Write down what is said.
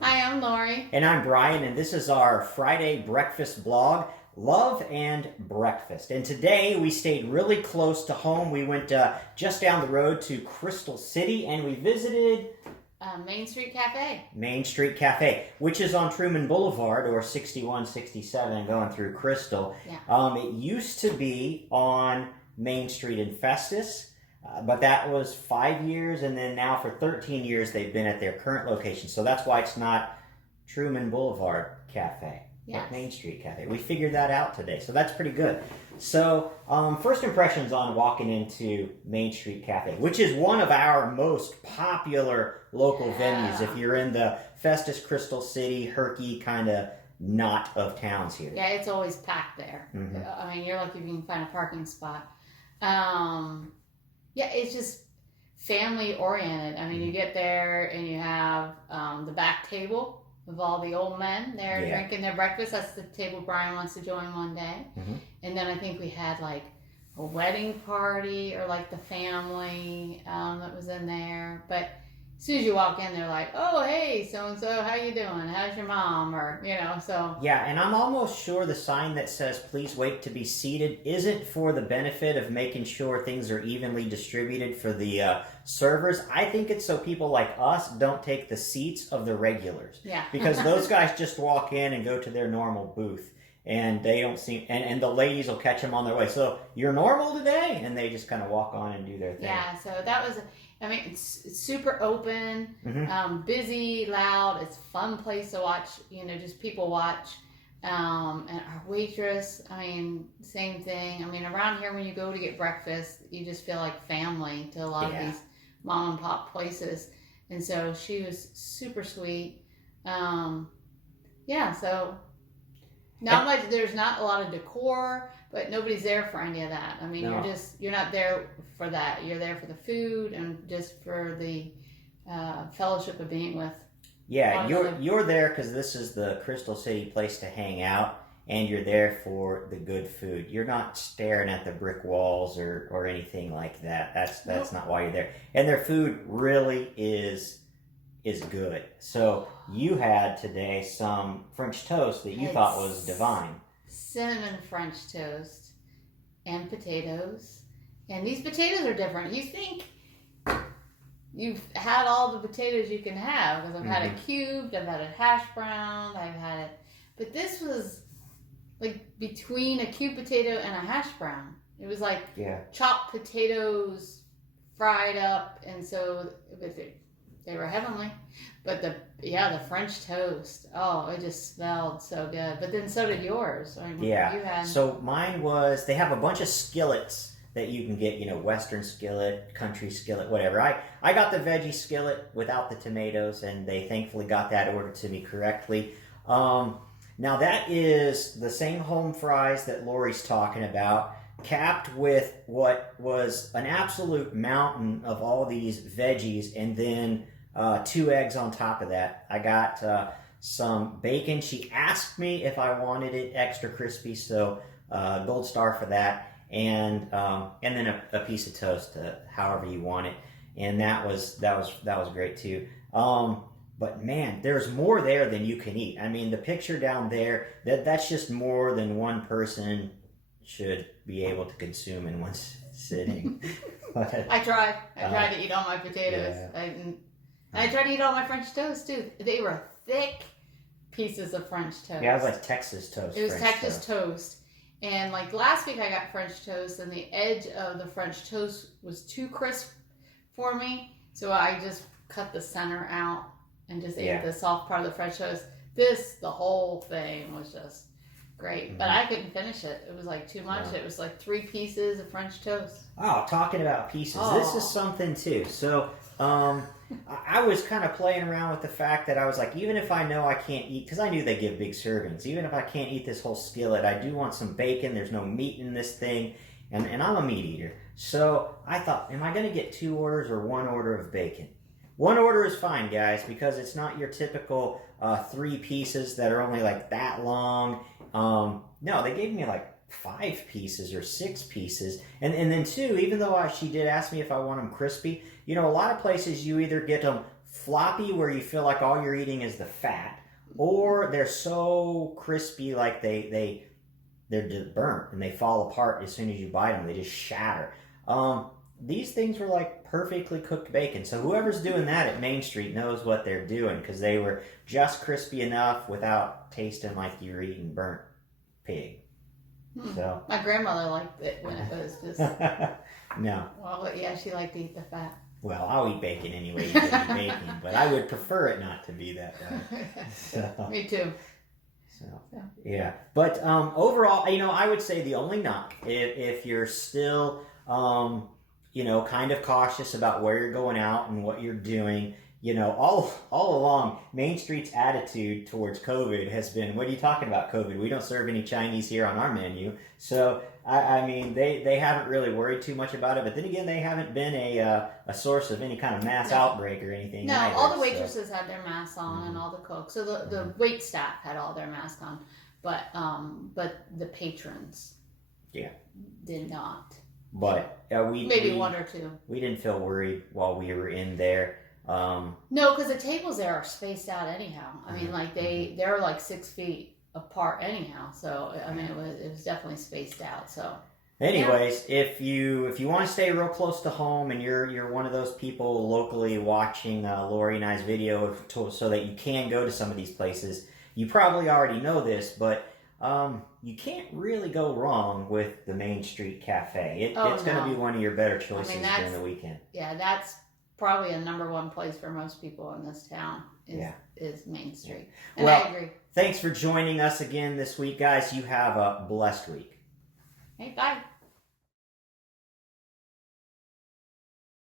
Hi, I'm Lori. And I'm Brian, and this is our Friday breakfast blog, Love and Breakfast. And today we stayed really close to home. We went just down the road to Crystal City, and we visited Main Street Cafe. Main Street Cafe, which is on Truman Boulevard, or 6167 going through Crystal. Yeah. It used to be on Main Street in Festus, but that was 5 years, and then now for 13 years they've been at their current location. So that's why it's not Truman Boulevard Cafe, Yes. Main Street Cafe. We figured that out today, so that's pretty good. So, first impressions on walking into Main Street Cafe, which is one of our most popular local venues. If you're in the Festus, Crystal City, Herky kind of knot of towns here. Yeah, it's always packed there. Mhm. I mean, you're lucky if you can find a parking spot. Yeah, it's just family oriented. I mean, you get there and you have the back table with all the old men there drinking their breakfast. That's the table Brian wants to join one day. Mhm. And then I think we had like a wedding party or like the family that was in there. But as soon as you walk in, they're like, "Oh, hey, so and so, how you doing? How's your mom?" Or so. Yeah, and I'm almost sure the sign that says "Please wait to be seated" isn't for the benefit of making sure things are evenly distributed for the servers. I think it's so people like us don't take the seats of the regulars. Yeah. Because those guys just walk in and go to their normal booth, and they don't seem, and the ladies will catch them on their way. So, you're normal today? And they just kind of walk on and do their thing. Yeah, so that was, I mean, it's super open, busy, loud. It's a fun place to watch, just people watch. And our waitress, I mean, same thing. I mean, around here when you go to get breakfast, you just feel like family to a lot of these mom and pop places. And so she was super sweet. Yeah, so there's not a lot of decor, but nobody's there for any of that. I mean, No. you're not there for that. You're there for the food and just for the fellowship of being with. Yeah, you're there because this is the Crystal City place to hang out, and you're there for the good food. You're not staring at the brick walls or anything like that. That's not why you're there. And their food really is good. So you had today some French toast that you thought was divine. Cinnamon French toast and potatoes. And these potatoes are different. You think you've had all the potatoes you can have, because I've had it cubed, I've had it hash brown, I've had it, but this was like between a cubed potato and a hash brown. It was like chopped potatoes fried up, and so they were heavenly. But the French toast, oh, it just smelled so good. But then so did yours. I mean, you had... So mine was, they have a bunch of skillets that you can get, Western skillet, country skillet, whatever. I got the veggie skillet without the tomatoes, and they thankfully got that ordered to me correctly. Now that is the same home fries that Lori's talking about, capped with what was an absolute mountain of all these veggies, and then 2 eggs on top of that. I got some bacon. She asked me if I wanted it extra crispy, so gold star for that. And then a piece of toast, however you want it, and that was great too. But man, there's more there than you can eat. I mean, the picture down there, that's just more than one person should be able to consume in one sitting. I tried to eat all my potatoes. Yeah. I tried to eat all my French toast too. They were thick pieces of French toast. Yeah, it was like Texas toast. It was Texas toast. And like last week I got French toast, and the edge of the French toast was too crisp for me. So I just cut the center out and just ate the soft part of the French toast. The whole thing was just great. But I couldn't finish it. It was like too much. No. It was like 3 pieces of French toast. Oh, talking about pieces. This is something too. So I was kind of playing around with the fact that I was like, even if I know I can't eat, because I knew they give big servings, even if I can't eat this whole skillet, I do want some bacon. There's no meat in this thing, and I'm a meat eater. So I thought, am I going to get 2 orders or 1 order of bacon? 1 order is fine, guys, because it's not your typical 3 pieces that are only like that long. No, they gave me like 5 pieces or 6 pieces. And then 2, even though she did ask me if I want them crispy, a lot of places you either get them floppy where you feel like all you're eating is the fat, or they're so crispy like they're just burnt and they fall apart as soon as you bite them. They just shatter. These things were like perfectly cooked bacon. So whoever's doing that at Main Street knows what they're doing, because they were just crispy enough without tasting like you were eating burnt pig. So my grandmother liked it when it was just. No. Well, yeah, she liked to eat the fat. Well, I'll eat bacon anyway. You can eat bacon, but I would prefer it not to be that way. So. Me too. So, yeah. But overall, I would say the only knock, if you're still, kind of cautious about where you're going out and what you're doing, all along, Main Street's attitude towards COVID has been, what are you talking about, COVID? We don't serve any Chinese here on our menu. So, I mean, they haven't really worried too much about it. But then again, they haven't been a source of any kind of mass outbreak or anything. No, either, all the waitresses had their masks on, Mm-hmm. and all the cooks. So the wait staff had all their masks on, but the patrons, did not. But Maybe one or two. We didn't feel worried while we were in there. No, because the tables there are spaced out anyhow. I mean, like they're like 6 feet apart anyhow. So I mean, it was definitely spaced out. So. Anyways, if you want to stay real close to home and you're one of those people locally watching Lori and I's video so that you can go to some of these places, you probably already know this, but you can't really go wrong with the Main Street Cafe. It's going to be one of your better choices during the weekend. Yeah, that's probably a number one place for most people in this town is Main Street. And well, I agree. Thanks for joining us again this week, guys. You have a blessed week. Hey, bye.